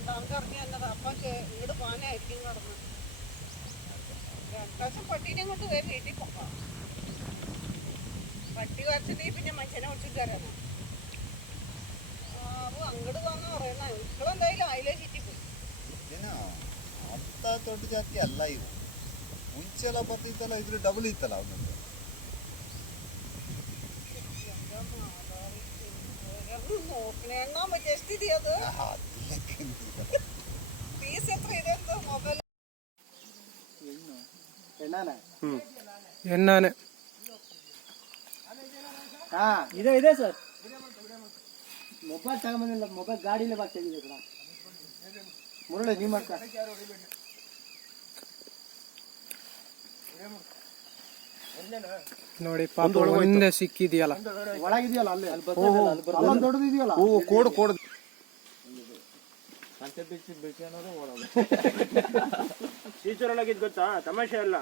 രണ്ടാമത്തെ ഇറങ്ങി വന്നത് അപ്പം ഇങ്ങോട്ട് പോകാനായിരിക്കും കടന്ന് രണ്ടാഴ്ച പട്ടീനെ കൊണ്ട് പോയി വീട്ടിൽ പോക്കാം. പട്ടി വരച്ചിട്ടുണ്ടെങ്കിൽ പിന്നെ മനുഷ്യനെ വിളിച്ചിട്ട് തരാനാ. അപ്പോൾ അങ്ങോട്ട് പോകാന്ന് പറയുന്ന ഇപ്പോഴെന്തായാലും അതിലേ ചുറ്റി പോയി. ಅಂತ ದೊಡ್ಡ ಜಾತಿ ಅಲ್ಲ ಇವು. ಮುಂಚೆಲ್ಲ ಬರ್ತಿತ್ತಲ್ಲ ಇದ್ರ ಡಬಲ್ ಇತ್ತಲ್ಲ ಅವನದ್ದು. നോക്കണേണ്ണാൻ പറ്റിയ സ്ഥിതി അത്. ഫീസ് എത്ര ಇದೆ ಅಂತ ಮೊಬೈಲ್ ಎಣ್ಣಾನೆ ಇದೆ ಸರ್. ಮೊಬೈಲ್ ತಗೊಂಬಂದಿಲ್ಲ, ಮೊಬೈಲ್ ಗಾಡಿಲೇ ಬಾಕ್ತಿದೆ ಕಣ. ಮುರಳಿ ನೀವು ಮಾಡ್ತಾ ನೋಡಿ ಪಾಪ ಒಂದೇ ಸಿಕ್ಕಿದೆಯಲ್ಲ, ಒಳಗಿದೆಯಲ್ಲ ಅಲ್ಲೇ ಅಲ್ಲೊಂದು ದೊಡ್ಡದಿದೆಯಲ್ಲ. ಕೋಡು ಕೋಡು ಟೀಚರ್ ಒಳಗಿದ್ ಗೊತ್ತಾ, ತಮಾಷೆ ಅಲ್ಲ.